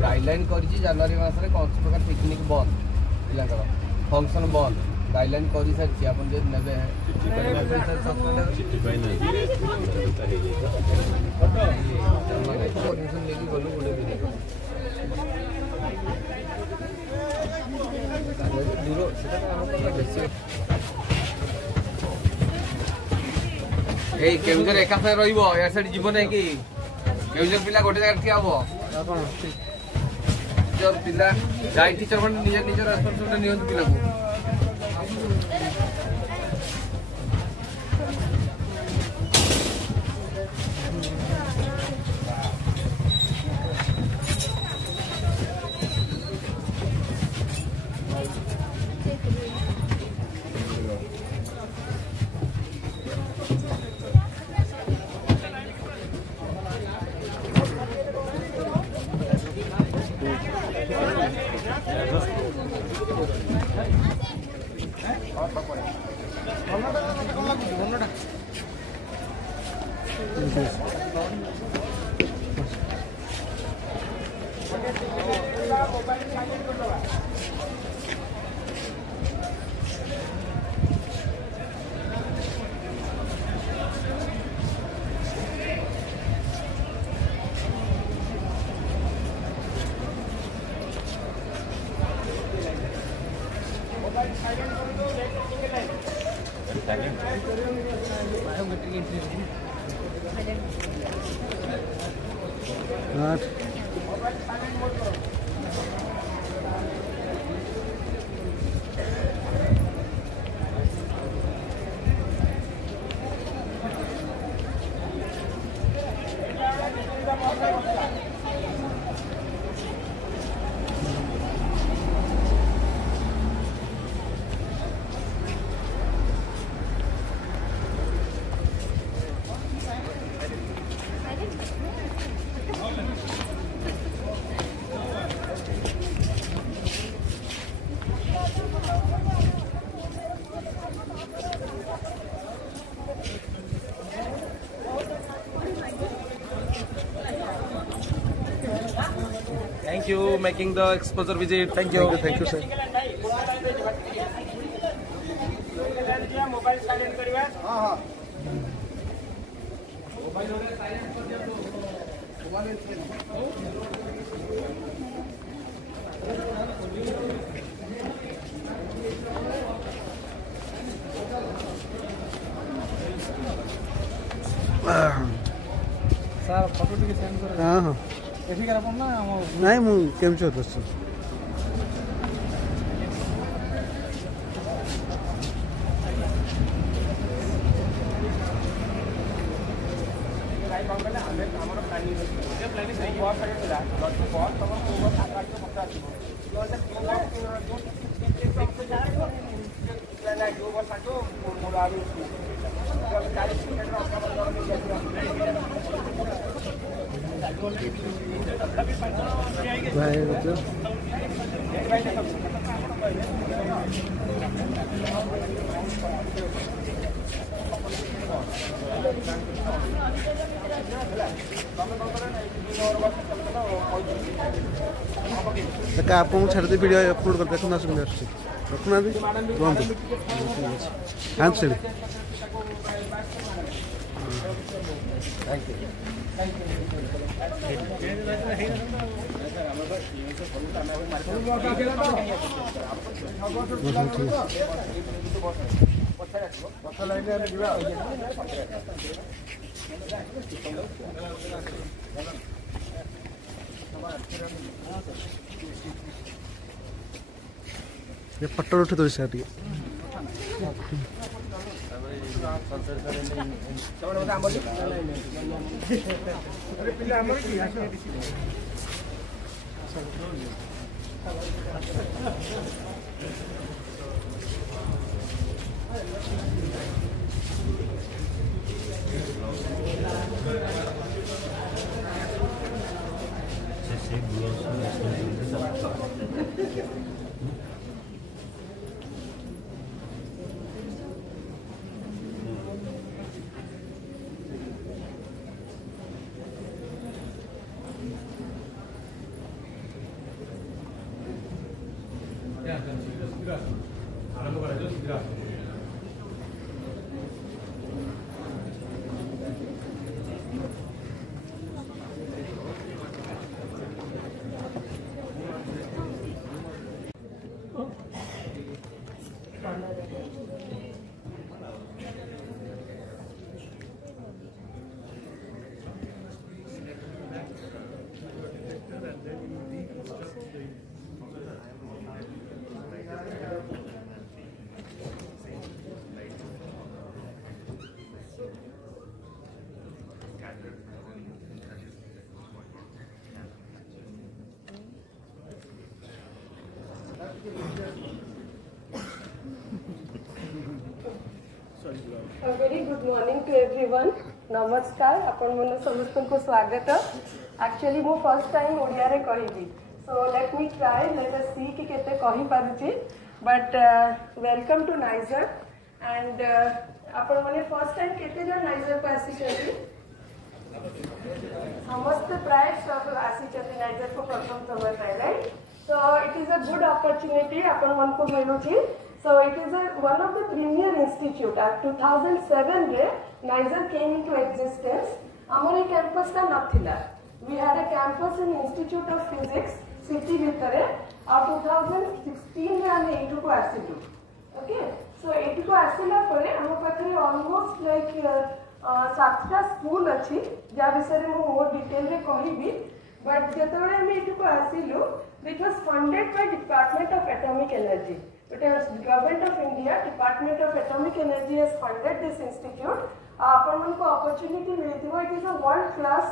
Guideline कर जनवरी मसरे कौन प्रकार पिकनिक बंद पिला फंक्शन बंद गाइडलाइन कर सारी आप ने केउझर एका साथ रहा जीव ना कि केउझर पिला गोटे जगह ठिया हम पिला गाइड टीचर मैंने निज निज रेस्पॉन्सिबिलिटी नियंतु पिला को Thank you making the exposure visit. Thank you sir. Mobile silent करिवे हां हां मोबाइल रे साइलेंट कर दिया तो मोबाइल सर फोटो टिके सेंड कर हां हां एठी कर अपन ना नहीं मु केम छ बस आपको छाड़ते वीडियो अपलोड कर देखना सुन रखना भी हाँ चलिए ये पट्टर उठे तो इसका ठीक very good morning to everyone. नमस्कार आपण मन समस्त को स्वागत. Actually मो first time ओडिया रे कहिबी. So let me try, let us see कि केते कहि पारुची. But welcome to Niger and आपण माने first time केते जन Niger को आसी छथि. समस्त प्राय सब आसी छथि Niger को प्रथम समय पहले. So it is a good opportunity आपण मन को मिलुची. So it is one of the premier institute. At 2007 रे Niger came into existence. हमारे campus का नथिला. We had a campus in Institute of Physics, city भितरे. और 2016 रे हमें एटू को आसिलु. Okay. So एटू को आसिला परे हम पाखरे almost like 7टा स्कूल अछि जा विषय रे मो मोर डिटेल रे कहिबी. But जेतबे हम एटू को आसिलु, it was funded by Department of Atomic Energy. It is Government of India, Department of Atomic Energy has funded this institute. अपन को opportunity मिलती है. It is a world-class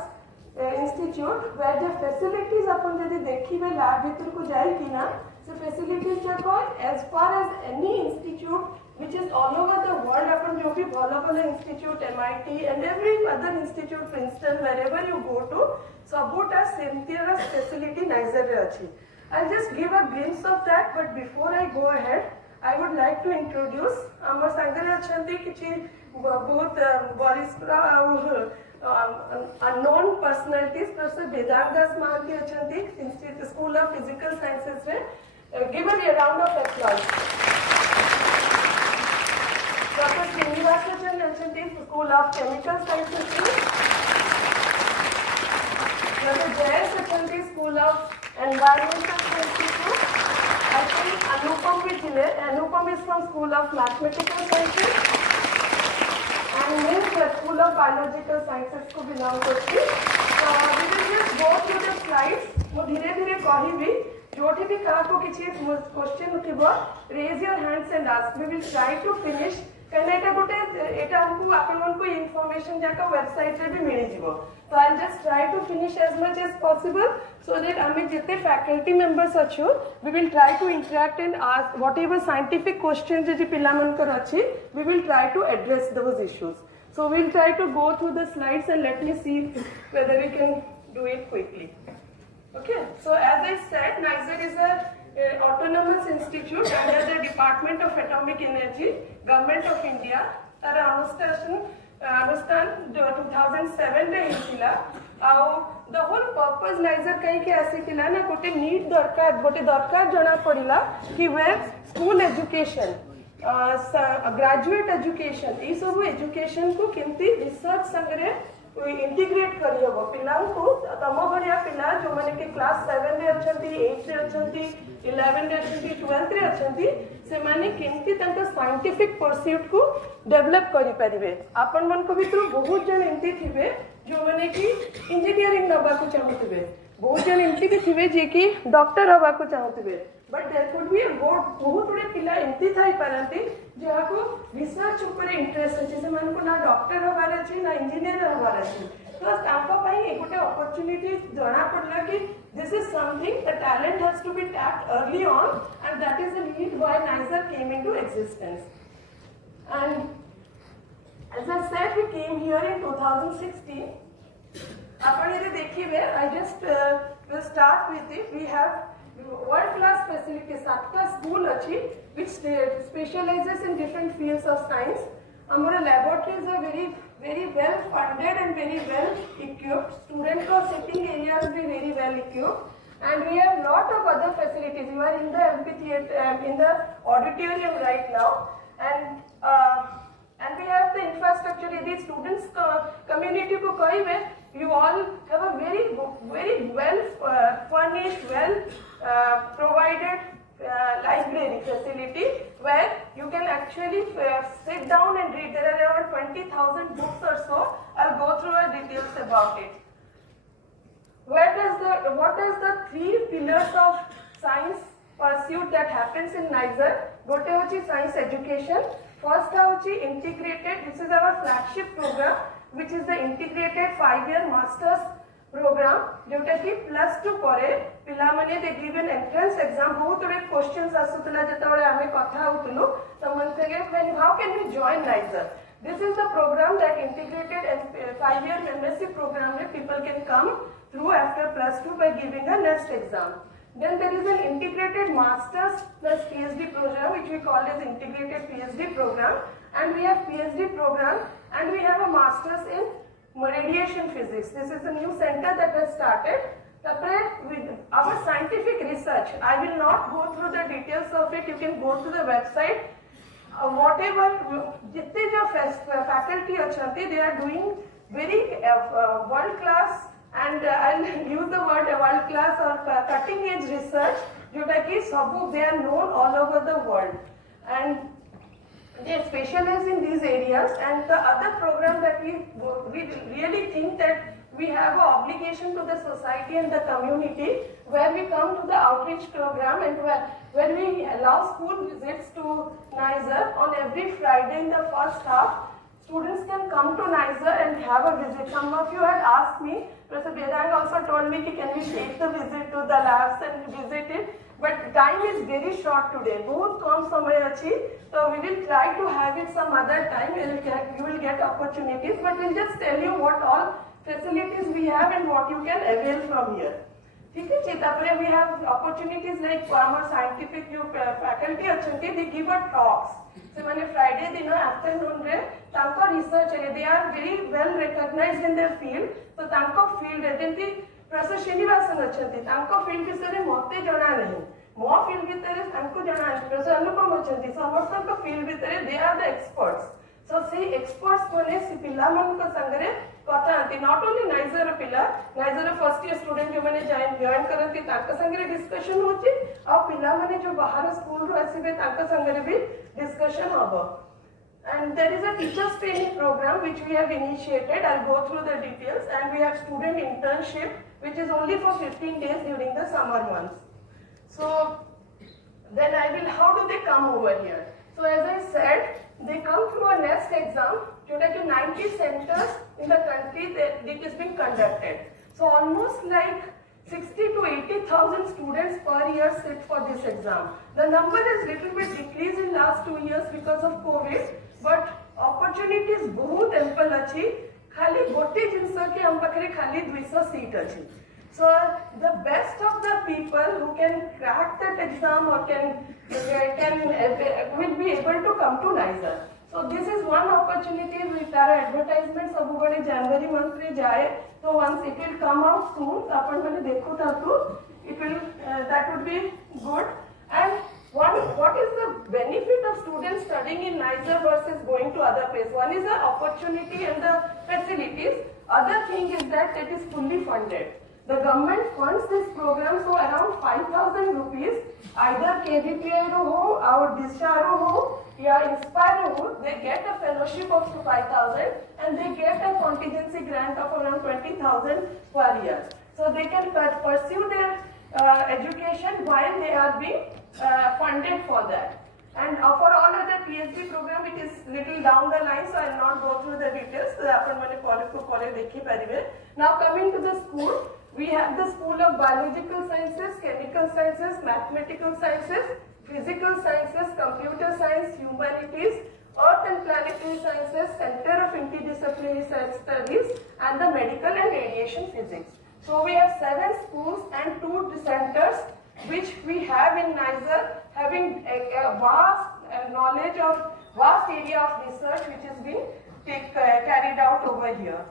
institute where the facilities अपन यदि देखिए lab भीतर को जाए कि ना, so facilities जाको as far as any institute which is all over the world अपन जो भी भला institute, MIT and every other institute, Princeton, wherever you go to, सबूटा सेमतीरा facility Niger रे अछि. I'll just give a glimpse of that, but before I go ahead, I would like to introduce our sangare achanti kichi bahut barista unknown personalities. Professor Vedant Das Mahanti achanti, Institute School of Physical Sciences re. Give a round of applause. Dr. Srinivasachan achanti, School of Chemical Sciences re. Dr. Jayesh achanti, School of Environmental Sciences. I think Anupam भी थिले. Anupam is from School of Mathematical Sciences and Ms. School of Biological Sciences को belong करती. So we will just go through the slides. मैं धीरे-धीरे कहिबी. जोठी भी कहा को किसी question उठिबो, raise your hands and ask. We will try to finish. कहना एटा गोटे एटा हमको आपन मन को इन्फॉर्मेशन जाका वेबसाइट रे भी मिली जीवो. So I'll just try to finish as much as possible so that आमे जिते faculty members अछु, we will try to interact and ask whatever scientific questions जे पिला मन कर अछि, we will try to address those issues. So we'll try to go through the slides and let me see whether we can do it quickly. Okay. So as I said, Niger is a autonomous institute under the Department of Atomic Energy, Government of India. तार अनुष्ठान 2007 रे हिला. The whole purpose Niger कहीं के आसी थिला ना गोटे नीड दरकार जना पड़िला कि where school education, graduate education, ये सब education को केमती research संगरे इंटीग्रेट करी होबो. पिला को तम भरिया पिला जो माने के क्लास 7 रे अछंती, 8 रे अछंती, 11 रे अछंती, 12 रे अछंती, से माने केमती तंका साइंटिफिक परस्यूट को डेवलप करि परिबे. आपन मन को भितर बहुत जन एंती थिबे जो माने कि इंजीनियरिंग नबा को चाहथिबे. बहुत जन एंती भी थिबे जे कि डॉक्टर हवा को चाहथिबे. But there could be a बहुत बड़े पिला एंती थाई पारंती जहा को रिसर्च ऊपर इंटरेस्ट अछि. से मन को ना डॉक्टर हवार अछि ना इंजीनियर हवार अछि. तो तांका पई एक गोटे अपॉर्चुनिटी जणा पड़ला कि this is something, the talent has to be tapped early on and that is the need why Niger came into existence. And as I said, we came here in 2016. अपन ये देखिए, I just will start with it. We have world-class facilities. 7 school अच्छी which specializes in different fields of science. Our laboratories are very well funded and very well equipped. Student को sitting areas भी very well equipped. And we have lot of other facilities. You are in the amphitheater, in the auditorium right now. And we have the infrastructure. यदि students community को कहीं में you all have a very well furnished, well provided library facility where you can actually sit down and read. There are around 20,000 books or so. I'll go through the details about it. What is the 3 pillars of science pursuit that happens in Niger? Gote hochi science education. First hochi integrated. This is our flagship program, which is the integrated 5-year masters program. जोटा कि +2 परे पिला माने they give an entrance exam. बहुत बड़े questions आसुतला जतबळे आमे कथा होतलु. Someone said, how can we join Niger? This is the program that integrated 5-year MSc program where people can come through after +2 by giving a NEST exam. Then there is an integrated Masters plus PhD program which we call as integrated PhD program, and we have PhD program and we have a Masters in radiation physics. This is a new center that has started. With our scientific research, I will not go through the details of it. You can go to the website. Whatever jitne jo faculty achanti, they are doing very world class, and I'll use the word world class or cutting edge research. They are known all over the world, and they specialize in these areas. And the other program that we really think that we have an obligation to the society and the community, where we come to the outreach program and where we allow school visits to NISER on every Friday in the first half. Students can come to NISER and have a visit. Some of you had asked me, Professor Vedang also told me, can we take the visit to the labs and visit it? But time is very short today. Bahut kam samay achi. So we will try to have it some other time. You will get opportunities, but we'll just tell you what all facilities we have and what you can avail from here. Okay, we have opportunities like our scientific faculty achanti, they give a talks. So when Friday dinner afternoon research they are very well recognized in their field. So tanko field Professor Srinivasan achanti, tanko field bisare mote jana nahi. Mo field bitare tanko jana nahi. Professor Anupam achanti, samostanko field bitare they are the experts. So see experts mane si pilla manko sangare kotha not only NISER pilla, NISER first year student jo mane join karanti tanka sangare discussion hochi, aw pilla mane jo bahar school ru asibe tanka sangare bhi discussion haba. And there is a teachers training program which we have initiated. I'll go through the details. And we have student internship which is only for 15 days during the summer months. So then how do they come over here? So as I said, they come through a NEST exam. 90 centers in the country that it is being conducted. So almost like 60 to 80,000 students per year sit for this exam. The number has little bit decreased in last 2 years because of COVID, but opportunities बहुत ample अच्छी. खाली गोटे जिनसा के हम पकड़े खाली 200 seat अच्छी. So the best of the people who can crack that exam or will be able to come to NISER. So this is one opportunity with our advertisement. Sabubade January month re jaye. So once it will come out soon, apan mane dekho tatu, it will that would be good. And what is the benefit of students studying in NISER versus going to other places? One is the opportunity and the facilities. Other thing is that it is fully funded. The government funds this program, so around 5,000 rupees, either KVPI ho or Disha ho or Inspire ho, they get a fellowship of 5,000 and they get a contingency grant of around 20,000 per year. So they can pursue their education while they are being funded for that. And for all other PhD program, it is little down the line, so I will not go through the details. Now coming to the school, we have the School of Biological Sciences, Chemical Sciences, Mathematical Sciences, Physical Sciences, Computer Science, Humanities, Earth and Planetary Sciences, Center of Interdisciplinary Studies, and the Medical and Radiation Physics. So we have 7 schools and 2 centers which we have in NISER, having a vast knowledge of vast area of research which is being carried out over here.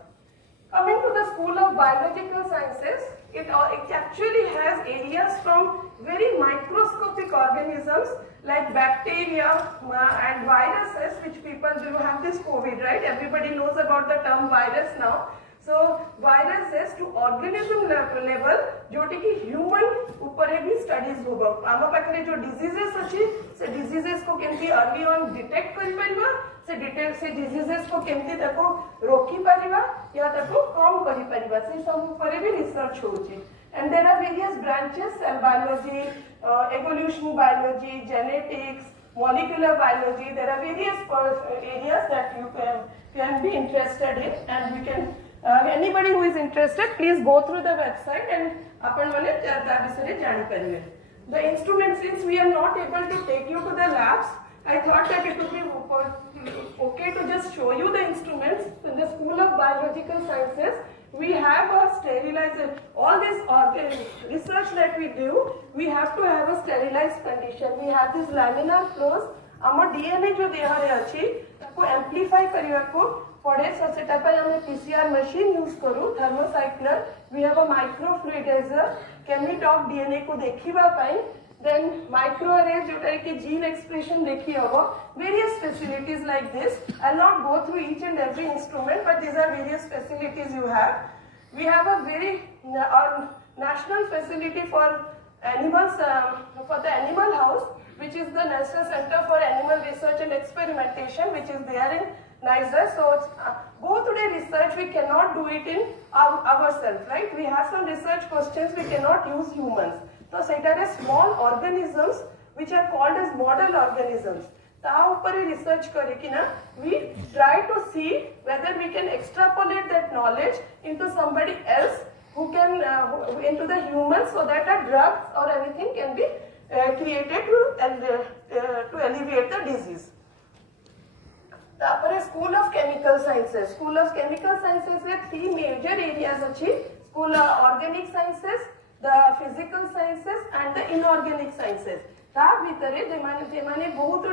Coming to the School of Biological Sciences, it actually has areas from very microscopic organisms like bacteria and viruses, which people do have this COVID, right? Everybody knows about the term virus now. So viruses to organism level, जोटी की human ऊपर भी studies होगा. आमा पाखरे जो diseases अच्छी, से diseases को केमती early on detect करी परिवा, से diseases को केमती तको रोकी परिवा या तको कम करी परिवा. से सब ऊपर भी research होची. And there are various branches: cell biology, evolution biology, genetics, molecular biology. There are various areas that you can be interested in, and we can. Anybody who is interested, please go through the website and the instruments. Since we are not able to take you to the labs, I thought that it would be okay to just show you the instruments. In the School of Biological Sciences, we have a sterilizer. All this research that we do, we have to have a sterilized condition. We have these laminar flows. Our DNA जो देह रे अच्छी, ताको amplify करिया को पड़े. So सेटा पे हमें PCR machine use करूँ, thermocycler. We have a microfluidizer. Can we talk DNA को देखिबा पाई? Then microarray जोटा कि gene expression देखी होगा. Various facilities like this. I'll not go through each and every instrument, but these are various facilities you have. We have a very national facility for animals, for the animal house, which is the National Center for Animal Research and Experimentation, which is there in Niger. So both today research, we cannot do it in ourselves, right? We have some research questions, we cannot use humans. So there are small organisms which are called as model organisms. Research we try to see whether we can extrapolate that knowledge into somebody else who can into the humans, so that a drug or anything can be created to alleviate the disease. School of Chemical Sciences. School of Chemical Sciences have three major areas. School of Organic Sciences, the Physical Sciences and the Inorganic Sciences. बहुत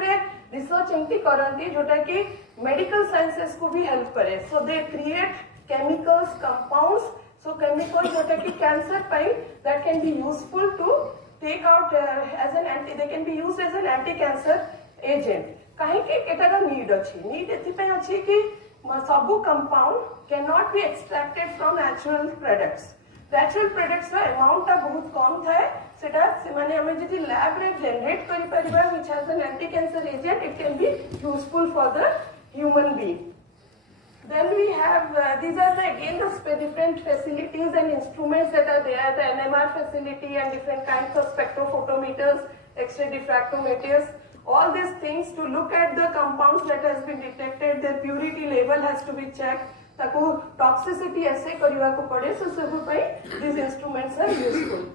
research करती जोटा कि medical sciences को भी help करे. So they create chemicals, compounds. So chemicals जोटा कि cancer pi that can be useful to take out as an anti. They can be used as an anti-cancer agent. कहीं के एटार need अच्छी. Need ऐसी पे अच्छी कि सबू compound cannot be extracted from natural products. Natural products का amount टा बहुत कम था. सेटा सेमाने हमें जितनी lab रे generate करी परिवार which has an anti-cancer agent, it can be useful for the human being. Then we have these are again the different facilities and instruments that are there. The NMR facility and different kinds of spectrophotometers, X-ray diffractometers. All these things to look at the compounds that has been detected. Their purity level has to be checked. ताको toxicity ऐसे करिवा को पड़े. So सब पे these instruments are useful.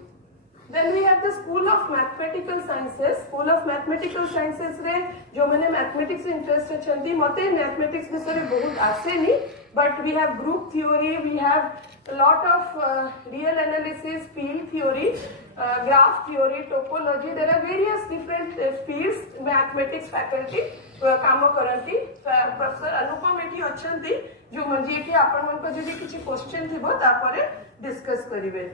Then we have the School of Mathematical Sciences. School of Mathematical Sciences रे जो मैंने mathematics interest अचंती मते mathematics विषय बहुत आसे नहीं, but we have group theory, we have a lot of real analysis, field theory, graph theory, topology. There are various different fields mathematics faculty काम करती. Professor Anupam एटी अचंती जो मर्जी कि आपण मन को जदी किछि क्वेश्चन थिबो तापरे डिस्कस करिवे.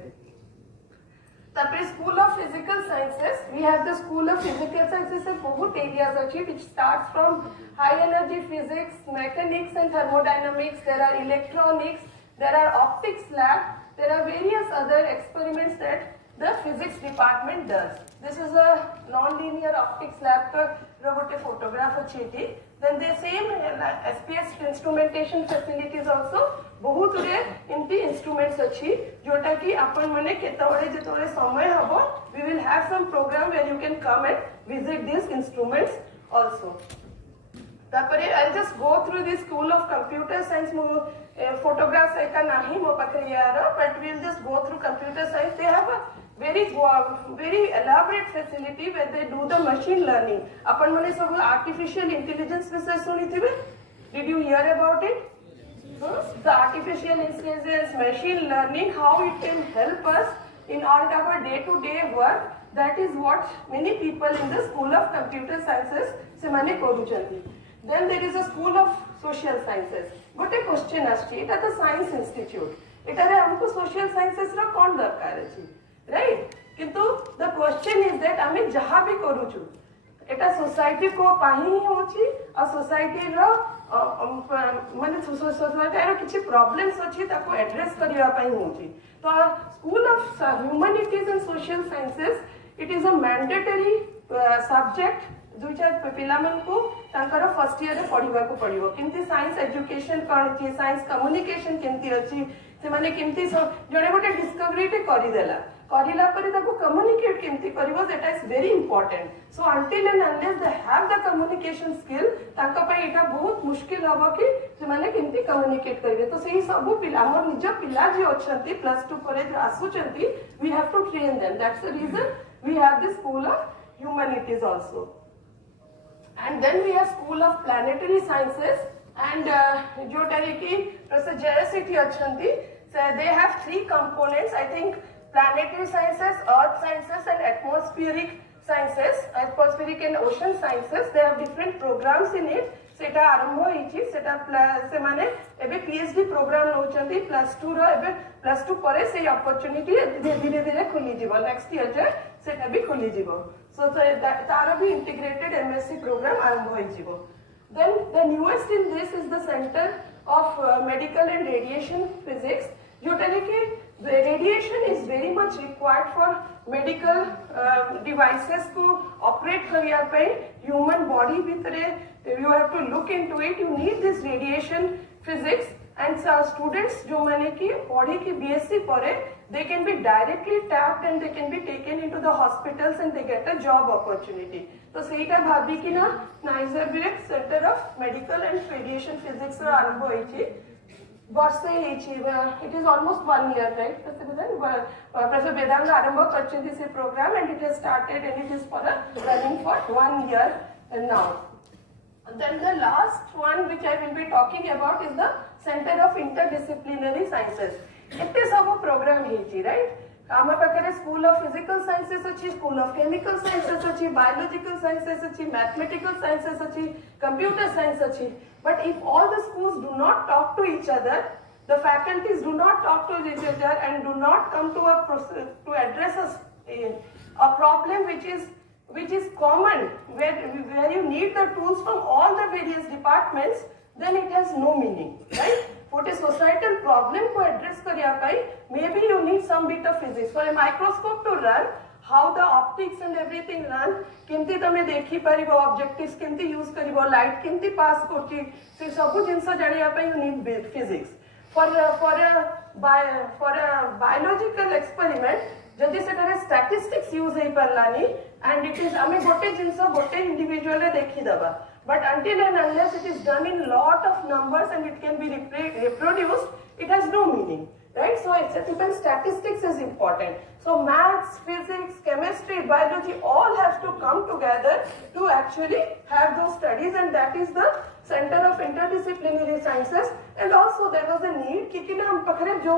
तापरे School of Physical Sciences, we have the School of Physical Sciences से बहुत areas अच्छी which starts from high energy physics, mechanics and thermodynamics. There are electronics, there are optics lab, there are various other experiments that the physics department does. This is a non-linear optics lab का robotic photograph अच्छी थी. Then the same SPS instrumentation facilities also बहुत रे इनकी instruments अच्छी जोटा कि अपन मने केतवरे जेतवरे समय हबो we will have some program where you can come and visit these instruments also. तापरे I'll just go through the School of Computer Science. Photographs एका नहीं मो पाखे यार, but we'll just go through computer science. They have a very elaborate facility where they do the machine learning. अपन मने सब artificial intelligence विषय सुनी थी बे? Did you hear about it? The artificial intelligence, machine learning, how it can help us in our day-to-day work. That is what many people in the School of Computer Sciences से माने करूचंती. Then there is a School of Social Sciences. But a question Asti, it is a science institute. इटा रे हमको social sciences रा कौन दरकार है, right? किंतु the question is that हमें जहाँ भी करूचु, इटा society को पाही ही होची, और society रा माने society रा किसी problems होची ताको address करिया पाही होची. तो School of Humanities and Social Sciences, it is a mandatory subject. जो पिलामन को तांकर फर्स्ट ईयर रे पढिबा को पडिबो किंती साइंस एजुकेशन कोन छी साइंस कम्युनिकेशन किंती अछि से माने किंती जणे गोटे डिस्कवरी टे करि देला करिला परे ताको कम्युनिकेट किंती करिवो that is very important. So until and unless they have the communication skill तांका पय एटा बहुत मुश्किल हबो कि से माने किंती कम्युनिकेट करिवे. तो सेही सब पिला हमर निज पिला जे अछंती +2 कॉलेज आसुचंती we have to train them. That's the reason we have the school of humanities also. And then we have School of Planetary Sciences, and Professor Jayasiti Achanti. So they have three components, I think: planetary sciences, earth sciences, and atmospheric sciences, atmospheric and ocean sciences. They have different programs in it. सेटा आरंभ होइछि सेटा से माने एबे PhD programme नउचंती +2 रो एबे +2 परे से opportunity धीरे धीरे खुली जीवो नेक्स्ट ईयर जे सेटा भी खुली जीवो सो तार भी इंटीग्रेटेड एमएससी प्रोग्राम आरंभ होइ जीवो then the newest in this is the centre of medical and radiation physics जोटा कि radiation is very much required for medical devices to operate kariya pai human body bhitare you have to look into it. You need this radiation physics, and students jo mane ki body ki BSc pare they can be directly tapped and they can be taken into the hospitals and they get a job opportunity. So seita bhabi ki na Naizarbirek Center of Medical and Radiation Physics ro arambho hoichi. It is almost 1 year, right? Professor Vedanga Arambha Kachindi se program, and it has started and it is running for 1 year now. And then the last one which I will be talking about is the Center of Interdisciplinary Sciences. It is our program here, right? आम पाखे school of physical sciences अच्छी, school of chemical sciences अच्छी, biological sciences अच्छी, mathematical sciences अच्छी, computer science अच्छी. But if all the schools do not talk to each other, the faculties do not talk to each other and do not come to address a problem which is common, where you need the tools from all the various departments, then it has no meaning, right? For a societal problem to address kariya pai, maybe you need some bit of physics. For a microscope to run, how the optics and everything run, केमती तमे देखी परिबो, objectives केमती use करिबो, light केमती pass करची, से सबु जिनसा जानिया pai you need physics. For a biological experiment, जदि सेटारे statistics use hay परलानी, and it is आमे गोटे जिनसा गोटे individual रे देखी दबा. But until and unless it is done in lot of numbers and it can be reproduced, it has no meaning, right? So even statistics is important. So maths, physics, chemistry, biology all have to come together to actually have those studies, and that is the Center of Interdisciplinary Sciences. And also there was a need कि ना हम पकड़े जो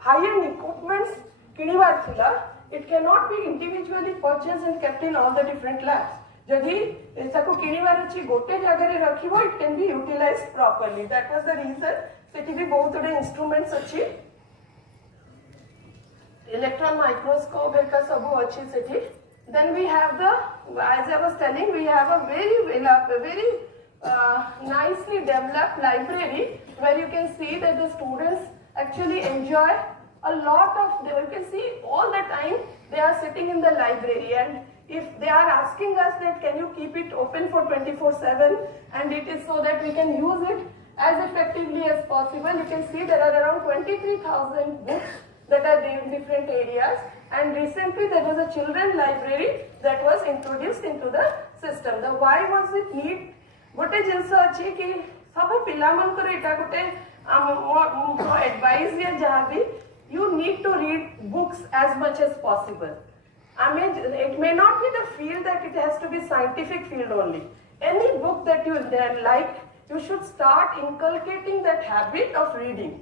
high-end equipments किनिवार थिला, it cannot be individually purchased and kept in all the different labs. जदि इसको किनिवार अच्छी गोटे जगह रे रखिबो, it can be utilized properly. That was the reason. सेठी भी बहुत बड़े instruments अच्छी, electron microscope है का सबो अच्छी सेठी. Then we have the, as I was telling, we have a very nicely developed library where you can see that the students actually enjoy a lot of. You can see all the time they are sitting in the library, and if they are asking us that can you keep it open for 24/7, and it is so that we can use it as effectively as possible. You can see there are around 23,000 books that are in different areas, and recently there was a children library that was introduced into the system. The why was it need? गोटे जिनस अच्छी कि सब पिला मनकर एटा गोटे advice या जहाँ भी you need to read books as much as possible. I mean, it may not be the field that it has to be scientific field only. Any book that you like, you should start inculcating that habit of reading.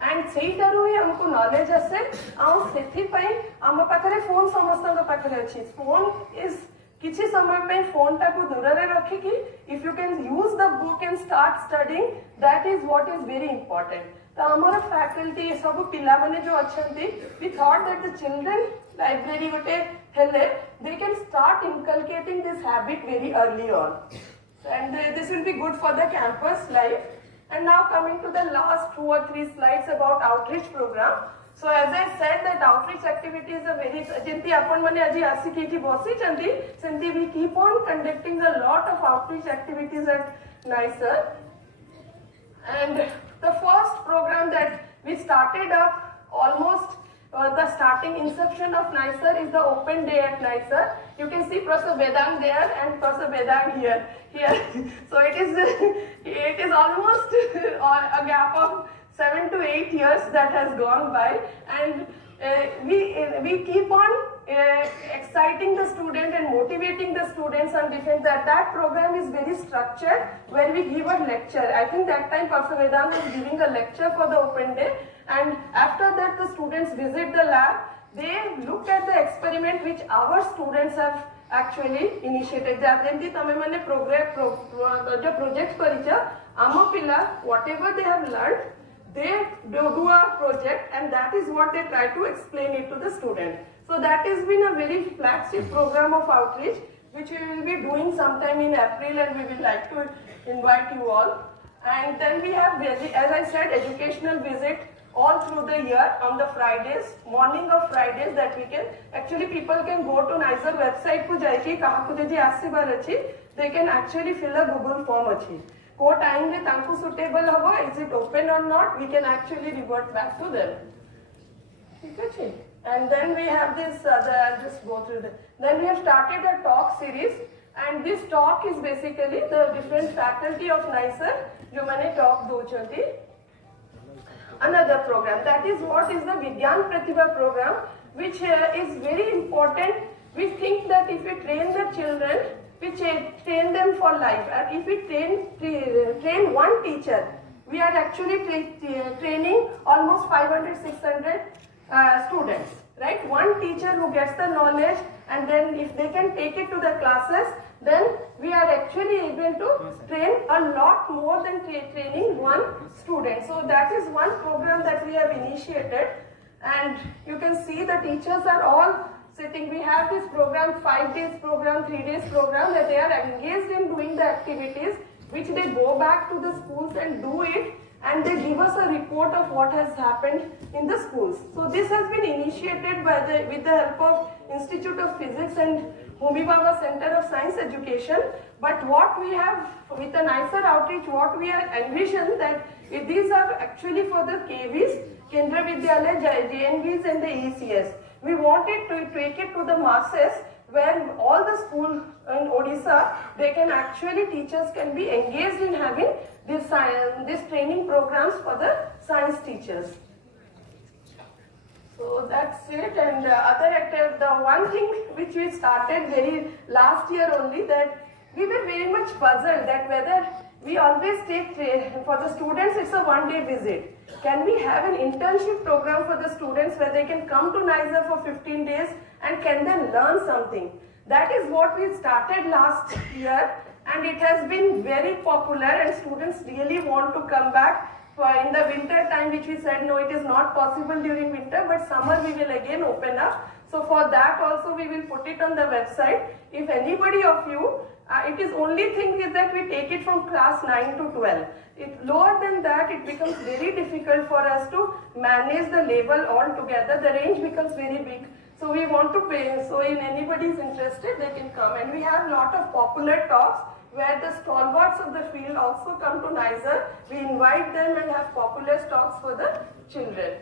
And सेइटारू ही हमको knowledge आसे, आउ सेथि पई आम पाखरे phone समस्त का पाखरे अछि. Phone is किछि समय पे फोन टाकू दूर रे रखी कि if you can use the book and start studying, that is what is very important. तो हमारा faculty सब पिला माने जो अच्छंती, we thought that the children library गोटे हेले, they can start inculcating this habit very early on, and this will be good for the campus life. And now coming to the last 2 or 3 slides about outreach program. So as I said that outreach activities are very, jinti apan mane aji asi kiti bosi chanti, sinti we keep on conducting a lot of outreach activities at NISER. And the first program that we started up almost the starting inception of NISER is the open day at NISER. You can see Professor Vedang there and Professor Vedang here. So it is almost a gap of 7 to 8 years that has gone by, and we keep on exciting the student and motivating the students on different, that program is very structured, where we give a lecture. I think that time Professor Vedant was giving a lecture for the open day, and after that the students visit the lab. They look at the experiment which our students have actually initiated. Whatever they have learned, they do a project, and that is what they try to explain it to the student. So that has been a very flagship program of outreach, which we will be doing sometime in April, and we will like to invite you all. And then we have, as I said, educational visit all through the year on the Fridays, morning of Fridays, that we can, actually people can go to NISER website ku jaiki, kahaku jodi asibar achi, they can actually fill a Google form achi. Ko time le tanku suitable habo, is it open or not, we can actually revert back to them. Okay. And then we have this, I'll just go through that. Then we have started a talk series, and this talk is basically the different faculty of NISER, jo mane talk douchandi. Another program, that is what is the Vigyan Pratibha program, which is very important. We think that if we train the children, we train them for life. And if we train one teacher, we are actually training almost 500-600 students, right? One teacher who gets the knowledge, and then if they can take it to the classes, then we are actually able to train a lot more than training one student. So that is one program that we have initiated, and you can see the teachers are all sitting. We have this program, 5 days program, 3 days program, that they are engaged in doing the activities, which they go back to the schools and do it, and they give us a report of what has happened in the schools. So this has been initiated by with the help of Institute of Physics and Homi Bhabha Center of Science Education. But what we have with the NISER outreach, what we are envisioned that these are actually for the KVs, Kendra Vidyalaya, JNVs and the ECS. We wanted to take it to the masses, where all the schools in Odisha, they can actually, teachers can be engaged in having this training programs for the science teachers. So that's it. And the one thing which we started very last year only, that we were very much puzzled that whether we always take, for the students it's a one-day visit. Can we have an internship program for the students where they can come to NISER for 15 days and can then learn something? That is what we started last year, and it has been very popular, and students really want to come back. In the winter time, which we said no, it is not possible during winter, but summer we will again open up. So for that also we will put it on the website. If anybody of you, it is only thing is that we take it from class 9 to 12. Lower than that, it becomes very difficult for us to manage the level altogether. The range becomes very big. So we want to pay. So if anybody is interested, they can come. And we have lot of popular talks where the stalwarts of the field also come to NISER. We invite them and have popular talks for the children.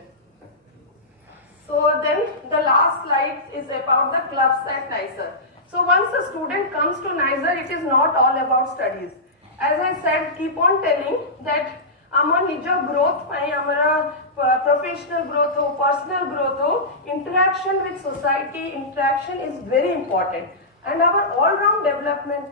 So then the last slide is about the clubs at NISER. So once the student comes to NISER, it is not all about studies. As I said, keep on telling that our nijo growth, our professional growth, personal growth, interaction with society, interaction is very important. And our all-round development,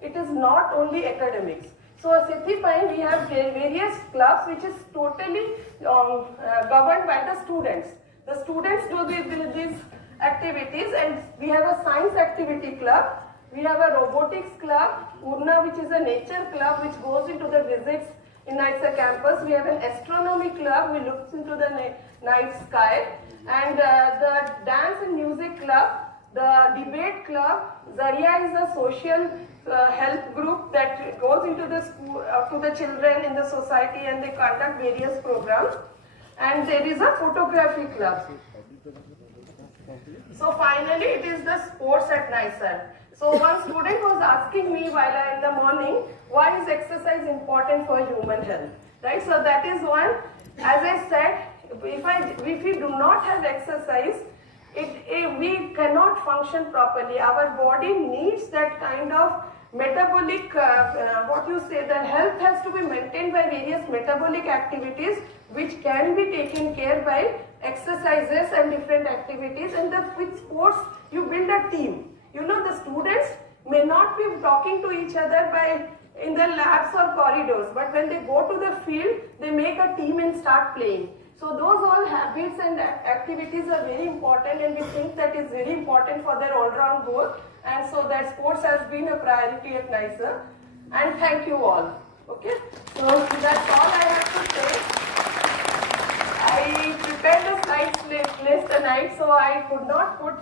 it is not only academics. So Siddhi we have various clubs which is totally governed by the students. The students do these activities, and we have a science activity club, we have a robotics club, Urna, which is a nature club which goes into the visits in NISER campus. We have an astronomy club, we look into the night sky, and the dance and music club, the debate club. Zaria is a social health group that goes into the school, to the children in the society, and they conduct various programs. And there is a photography club. So finally, it is the sports at NISER. So one student was asking me while in the morning, why is exercise important for human health? Right? So that is one. As I said, if we do not have exercise, we cannot function properly. Our body needs that kind of metabolic, what you say, the health has to be maintained by various metabolic activities which can be taken care by exercises and different activities, and with sports you build a team. You know, the students may not be talking to each other by in the labs or corridors, but when they go to the field, they make a team and start playing. So those all habits and activities are very important, and we think that is very important for their all-round growth, and so that sports has been a priority at NYSER. And thank you all. Okay, so that's all I have to say. I prepared the slides list tonight, so I could not put.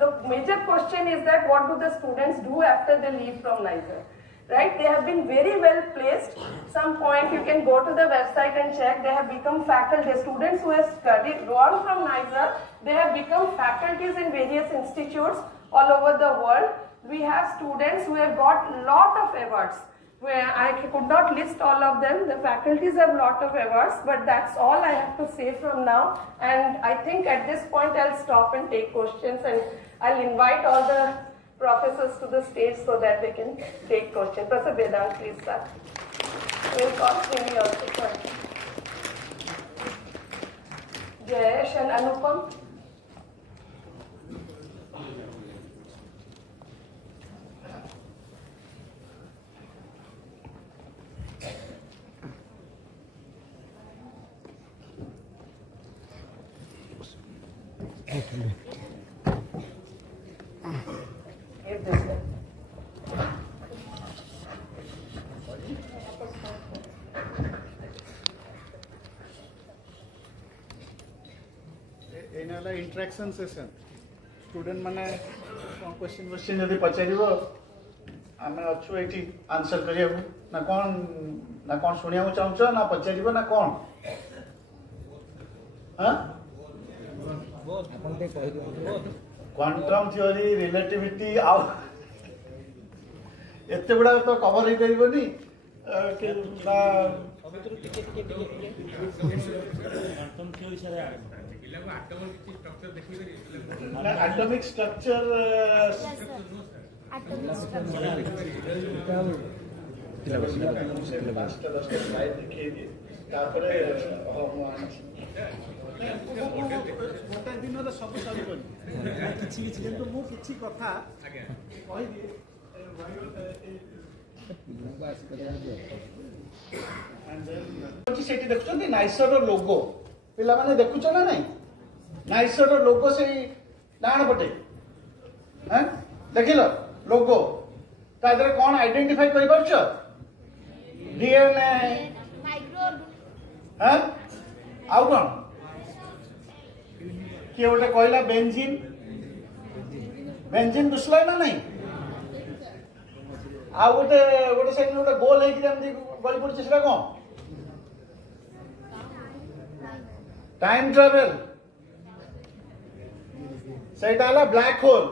The major question is that what do the students do after they leave from NYSER? Right? They have been very well placed. Some point you can go to the website and check. They have become faculty. Students who have studied, gone from NYSER, they have become faculties in various institutes all over the world. We have students who have got lot of awards. Where I could not list all of them. The faculties have lot of awards, but that's all I have to say from now. And I think at this point I'll stop and take questions, and I'll invite all the professors to the stage so that they can take questions. Professor Vedant, please start. We'll call Srini also for Jayesh and Anupam. Interaction session student माने question जदि पचारिबो आमे अच्छु एठी answer करिया ना कौन सुनिया चाहूछ ना पचारिबो ना कौन हां क्वांटम थ्योरी रिलेटिविटी आ एते बडा तो कवर ही करिबोनी कि ना क्वांटम थ्योरी सारा एटॉमिक स्ट्रक्चर देखुं नाइसर लोगो पिला माने देखुच ना नहीं नाइसर लोगो से डाण पटे हैं देखिल लोगो तादरे कौन आइडेंटिफाई करि परछ डीएनए हैं आउ कौन किए गोटे कहला बेंजीन बेंजीन दुसला ना नहीं आ गोटे गोटे साइड गोटे गोल है कि जेमती गली पड़छ सेटा कौन टाइम ट्रेवल सेटा ब्लैक होल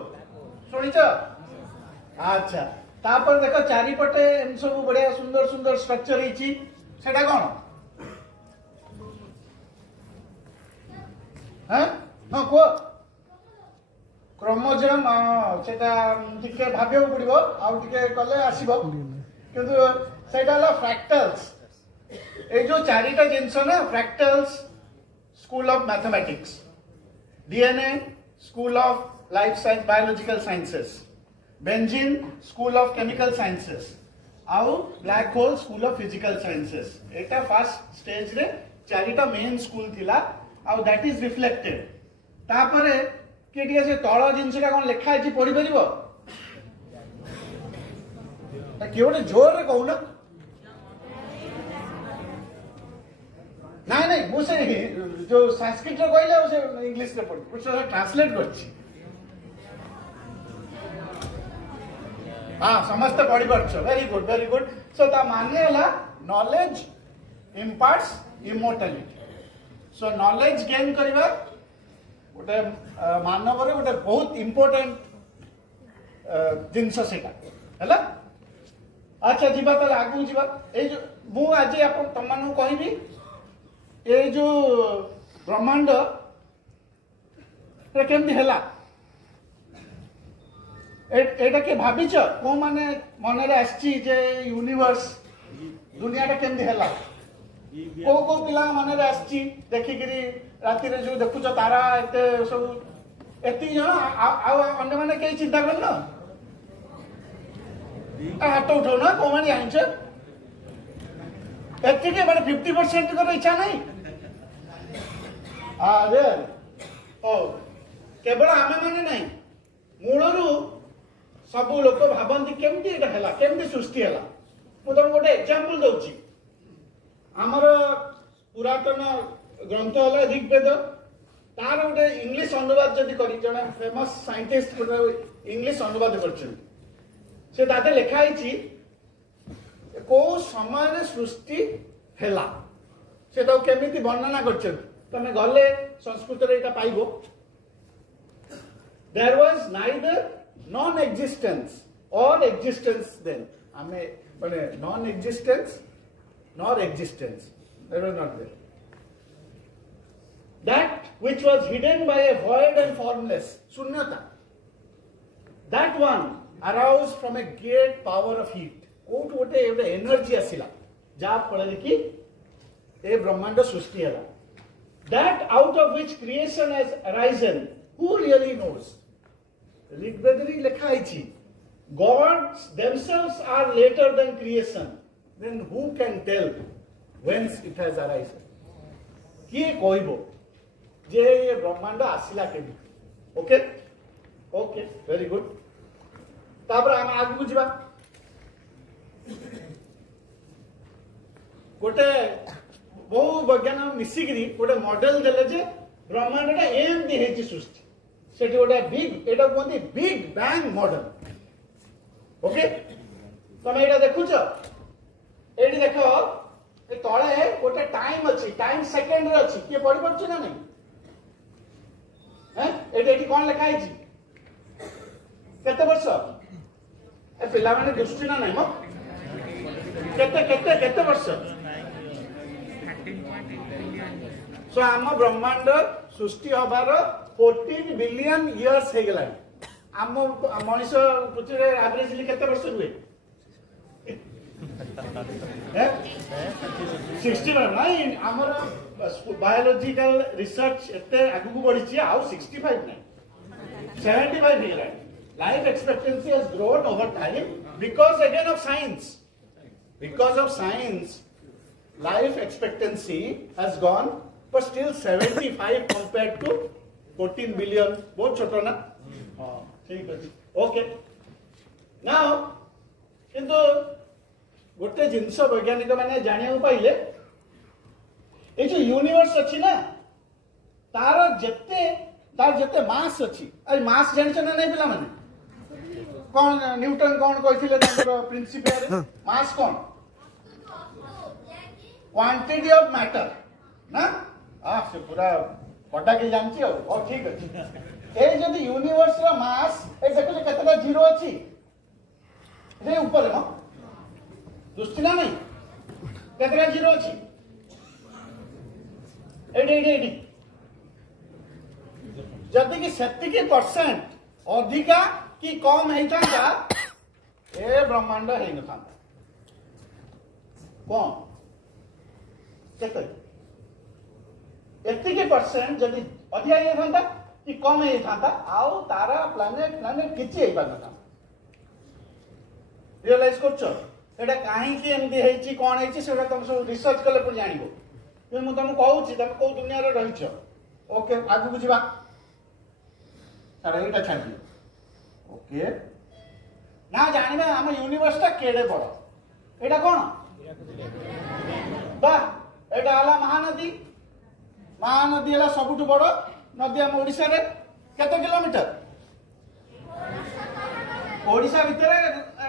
शुणिच अच्छा तापर देख चारिपटे सब बढ़िया सुंदर सुंदर स्ट्रक्चर सेटा कौन हाँ कह क्रोमोजोम सेटा टिके भाबिया पड़ो आउ टिके कले आसीबो किंतु सेटा फ्रैक्टल्स ए जो चारिटा जिंस ना fractals school of mathematics DNA school of life science biological sciences benzene school of chemical sciences आउ black hole school of physical sciences एटा फर्स्ट स्टेज रे चारिटा मेन स्कूल थिला आउ दैट इज रिफ्लेक्टेड तापरे केटिया से तळ जिंसटा कोन लेखा अछि पढि परिबो ता केवडे जोर रे कहू ना नहीं नहीं मुझे जो संस्कृत रे कहले उसे इंग्लिश रे पढ कुछ ट्रांसलेट करछि हां समस्त पढि परछ वेरी गुड सो ता माने हला knowledge imparts immortality so knowledge gain करबा गोटे मानव रे गोटे बहुत इंपोर्टेंट जिंस सेटा हैला अच्छा जीवा त लागू जीवा ए जो मु आज आपन तमनु कहबी ए जो ब्रह्मांड केमती है एटा के भाबिच को माने मन रे आछि जे यूनिवर्स दुनियाटा केमती हला को पिला मन रे आछि देखि गिरी राति रे जो देखुछ तारा एते सब एति जण आ अन्य माने के चिंता करन हाथ उठाओ ना को माने आइछ एति के माने 50% कर इच्छा नहीं अरे ओ केवल आमे माने नहीं मूलरू सब लोक भाबंती केमती एटा हला केमती सृष्टि हला मु तुम गोटे एग्जांपल दउची हमर पुरातन ग्रंथ हला ऋग्वेद तार गोटे इंग्लिश अनुवाद जदि करी जने फेमस साइंटिस्ट गोटे इंग्लिश अनुवाद करछन से दादे लिखा आइछि को समय रे सृष्टि हला से तो केमिति वर्णना करछन तमे गले संस्कृत रे एटा पाइबो there was neither non-existence or existence then ame mane non-existence nor existence they were not there that which was hidden by a void and formless shunyata that one aroused from a great power of heat कोट गोटे energy आसिला जा फल कि ए ब्रह्मांड सृष्टि हला that out of which creation has arisen who really knows Rigveda रे लिखा आइछि gods themselves are later than creation then who can tell whence it has arisen किए कहबो जे ये ब्रह्मांड आसिला केबी ओके ओके वेरी गुड तापर हम आगु बुझबा गोटे बहु वैज्ञानिक मिसिकरी गोटे मॉडल देले जे ब्रह्मांड टा एमती हेची सृष्टि सेठी गोटे बिग एटा कोंती बिग बैंग मॉडल ओके तमे एटा देखुछ एडी देखो ए तळे गोटे टाइम अछि टाइम सेकंड रे अछि के पढि पडछ ना नहीं हैं एडी एडी कोन लिखा आइछि केते वर्ष ए पिला माने दृष्टि ना नहीं म केते केते केते वर्ष सो आम ब्रह्मांड सृष्टि हबार 14 बिलियन इयर्स हे गेला आम मनीष पृथ्वी रे एवरेजली केते वर्ष हुए 60 नहीं हमर बायोलॉजिकल रिसर्च एते आगु बढ़ी छी आउ 65 नहीं 75 हे गेला life expectancy has grown over time because again of science life expectancy has gone but still 75 compared to 14 billion बहुत छोटा ना ठीक है ओके नाउ किंतु गोटे जिंस वैज्ञानिक माने जानिया पाइले ए जो यूनिवर्स अछि ना तार जते मास अछि आ मास जानि छ ना नहीं पिला माने कौन न्यूटन कौन कहिथिले ताकर प्रिंसिपल मास कौन क्वांटिटी ऑफ मैटर ना से पूरा कटा के जानची हो ठीक अछि ए जदी यूनिवर्स रा मास ए देखो केतटा जीरो अछि रे ऊपर न दृष्टि ना नहीं केतटा जीरो अछि एडी जदी कि 70% अधिका कि कम हेइतांता ए ब्रह्मांड हेइ नथांता कौन केते एतिके परसेंट जदी अधिया हे थांता कि कम हे थांता आउ तारा प्लैनेट किछि हे पाता रियलाइज करछो एटा काहे कि एमदी हेछि कोन हेछि सेटा तुम सब रिसर्च करले पुर जानिबो कि मु तुम कहूछि तुम को दुनिया रे रहिछो ओके आगु बुझिबा सारा एटा छाडी ओके ना जानिबे हम यूनिवर्स ता केडे बड़ एटा कोन बा एटा हला महानदी हला सबुठु बड़ नदी हम ओडिसा रे केते किलोमीटर ओडिसा भितरे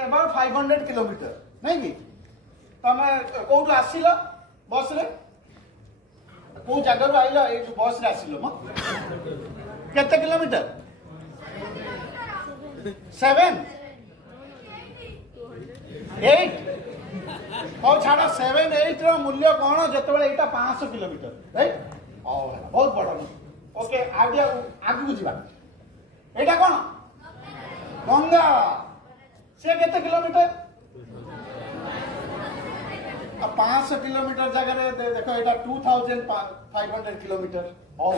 अबाउट 500 किलोमीटर नहीं कि तमे कोठु आसिलो बस रे को जगह रो आइलो ए बस रे आसिलो म केते किलोमीटर 7 8 और छाड़ा 7 8 रो मूल्य कोन जतबेले एटा 500 किलोमीटर राइट बहुत बड़ ओके आगे बुझा एटा कोन गंगा से केते किलोमीटर 500 किलोमीटर जगह देखो एटा 2500 किलोमीटर हो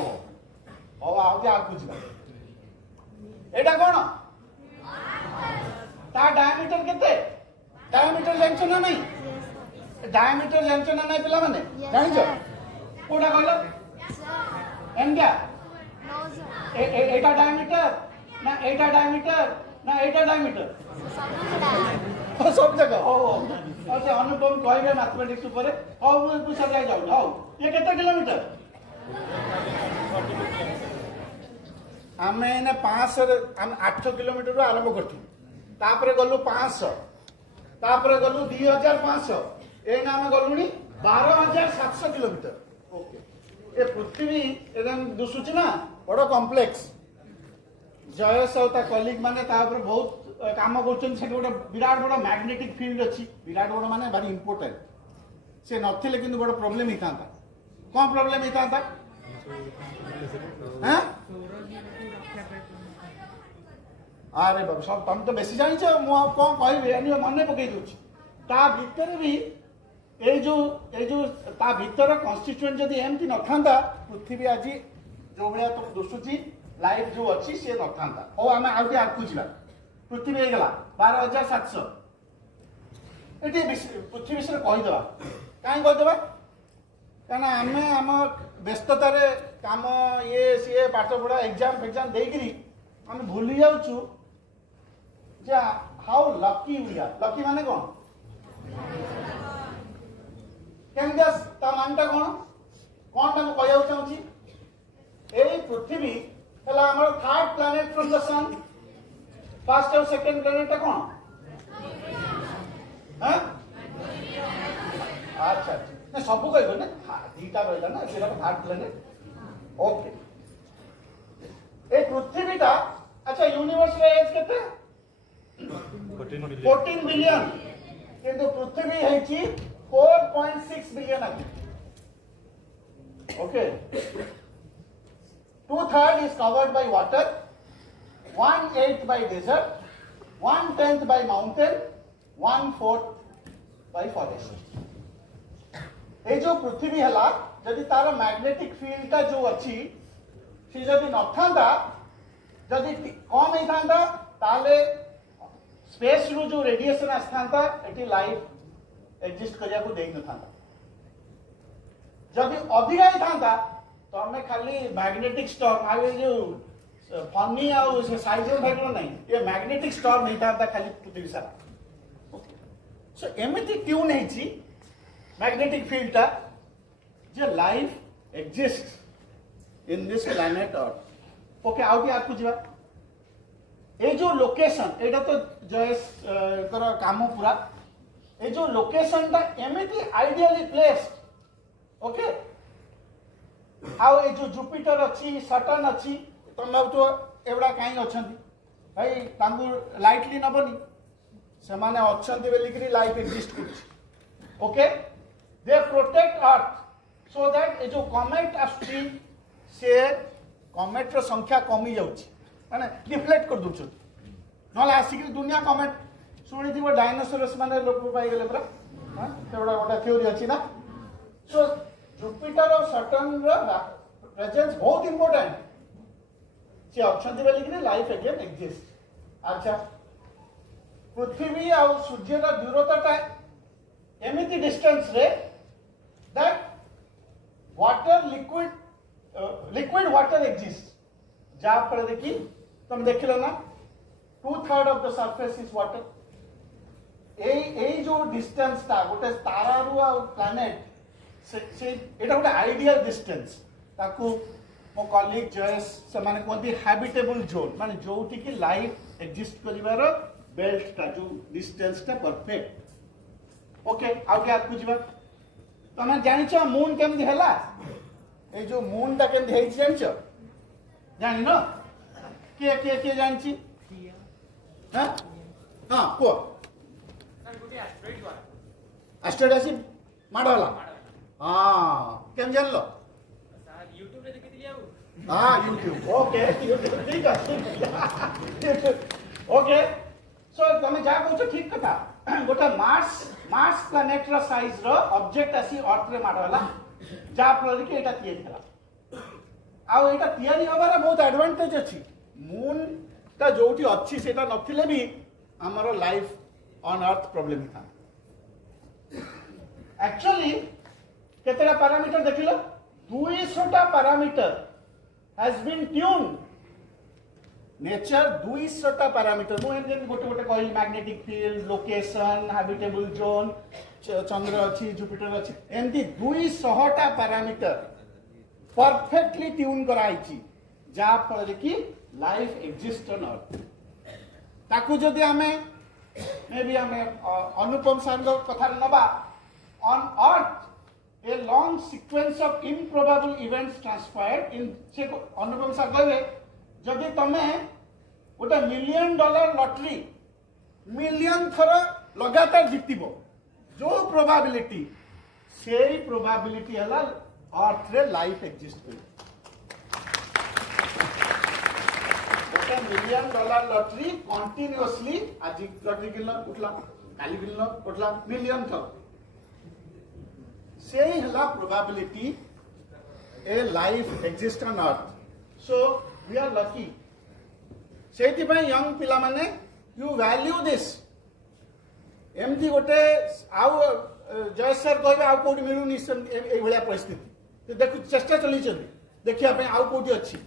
आगे आगु जा एटा कोन ता डायमीटर केते डायमीटर जानछ ना नहीं डायमीटर जानछ ना नहीं पिला माने जानछ कोडा कहलो एंगा एटा डायमीटर ना एटा डायमीटर ना एटा डायमीटर सब जगह हो अच्छा अनुपम कहबे मैथमेटिक्स ऊपर हो मु सब जाय जाऊ हो ये केते किलोमीटर आमे ने 500 हम 800 किलोमीटर आरंभ करथि तापरे गलु 500 तापरे गलु 2500 ए नामे गलुनी 12700 किलोमीटर ओके ए पृथ्वी एकदम दुसुची ना बड़ कॉम्प्लेक्स जयस और कलिग माने तापर बहुत काम करछन से गोटे विराट बड़ मैग्नेटिक फील्ड अछि विराट बड़ माने भारी इंपोर्टेंट से नथिले किंतु बड़ प्रॉब्लम ही थांता कोन प्रॉब्लम ही थांता हैं अरे बाबू सब तुम तो बेसी जानि छ मु कोन कहबे एनी मने पकई दोछि ता भीतर भी ए जो ता भीतर कॉन्स्टिट्यूएंट जदी एमती न थांदा पृथ्वी आज जो भया तुम दोसुची लाइफ जो अच्छी से न थांता ओ आमे आउटी आकु जिबा पृथ्वी हे गला 12700 एटी पृथ्वी विषय कहि देबा काई कहि देबा काना आमे हम व्यस्तता रे काम ये सीए पाठ पढ़ा एग्जाम देगिरी हम भूली जाउछु जे how lucky we are lucky माने कोन केंगस ता मानटा कोन ता कहया चाहूची ए पृथ्वी हला हमर third planet from the sun first और सेकंड प्लैनेट कोन हां अच्छा ना सब कहबो ना दीटा रहला ना सेला थर्ड प्लैनेट ओके ए पृथ्वीटा अच्छा यूनिवर्स रे एज केते 14 बिलियन किंतु पृथ्वी है छी 4.6 बिलियन आगे okay 2/3 is covered by water 1/8 by desert 1/10 by mountain 1/4 by forest ए जो पृथ्वी हला जदि तार मैग्नेटिक फील्ड का जो अच्छी सी जदि न थांदा जदि कम ही थांदा ताले स्पेस रु जो रेडिएशन आस्थांता एटी लाइफ एग्जिस्ट करिया को देख न थांदा जदि अधिका ही थांदा तो हमें खाली मैग्नेटिक स्टॉर्म आगे जो फनी आउ से साइजर भेटलो नहीं ये मैग्नेटिक स्टॉर्म नहीं था खाली पृथ्वी सारा सो एमिति ट्यून है छी मैग्नेटिक फील्ड ता जे life exist in this planet earth okay आउ की आपको जीवा ए जो लोकेशन एटा तो जयस कर काम पूरा ए जो लोकेशन ता एमिति आइडियली प्लेस्ड ओके आउ ए जो जुपिटर अच्छी सटर्न अच्छी तुम भाव एवडा कहीं अच्छा भाई तांगु लाइटली नबनी से माने अच्छंती बेलिकरी लाइफ एग्जिस्ट कर okay they protect earth so that ए जो कमेट आसुची से कमेट रो संख्या कमी जाउची माने डिफ्लेक्ट कर दुछ नला आसिक दुनिया कमेट सुनी थी डायनासोरस माने लोक पाई गेले पूरा हां सेवडा गोटा थ्योरी अछि ना सो जुपिटर और सटर्न रो प्रेजेंस बहुत इंपोर्टेंट से अच्छंती बेलिकरी लाइफ अगेन एग्जिस्ट अच्छा पृथ्वी और सूर्य रा दूरता एमिति डिस्टेंस रे that water liquid water exist जहाँ पर देखी तुम देख लो ना 2/3 of the surface is water ए जो डिस्टेंस था गोटे तारा रु आ प्लैनेट से एटा गोटे आइडियल डिस्टेंस ताकू मो कलीग जयस से माने कोंती हैबिटेबल जोन माने जोठी की लाइफ एग्जिस्ट करिवार बेल्ट ता जो डिस्टेंस ता परफेक्ट ओके आउ के आपको जीवा तमे जानि छ मून केमदी हला ए जो मून ता केमदी हेइ जानि छ जानि न के जानि छी हां हां को एस्ट्रॉइड आसी माड हला हां केम जानलो सर YouTube रे देखि दिया हां YouTube ओके ठीक है ओके सो तुम जहाँ कह ठीक कथा गोटे मार्स प्लानेट रो साइज रो ऑब्जेक्ट आसी अर्थ रे मारला जहाँ फल कि एटा तैयारी आउ एटा तैयारी हबार बहुत एडवांटेज अच्छी मून ता जोटी अच्छी सेटा नथिले भी हमरो लाइफ ऑन अर्थ प्रॉब्लम था एक्चुअली केतेटा पैरामीटर देखिलो 200टा parameter has been tune nature 200टा पैरामीटर मु एम गोटे गोटे कहली magnetic field location habitable zone चंद्र अच्छी जुपिटर अच्छी एमती 200टा पैरामीटर परफेक्टली ट्यून कराई जहाँ फल कि लाइफ एक्जिस्ट ऑन अर्थ ताकू जदि हमें मे बी हमें अनुपम सर कथा नबा on earth a long sequence of improbable events transpired in से अनुपम सर कहबे जदि तमे गोटे $1 मिलियन लॉटरी मिलियन थर लगातार जितबो जो प्रोबेबिलिटी से प्रोबेबिलिटी हला अर्थ रे लाइफ एक्जिस्ट करे $1 मिलियन लॉटरी कंटिन्यूअसली आज लॉटरी किन उठला काली किन उठला मिलियन थर से हला प्रोबेबिलिटी ए life exist on earth so we are lucky सेति पय यंग पिला माने यू वैल्यू दिस एमती गोटे आउ जय सर कहबे आउ कोडी मिलुनी ए भलिया परिस्थिति देखु चेष्टा चली चली देखिया पे आउ कोडी अछि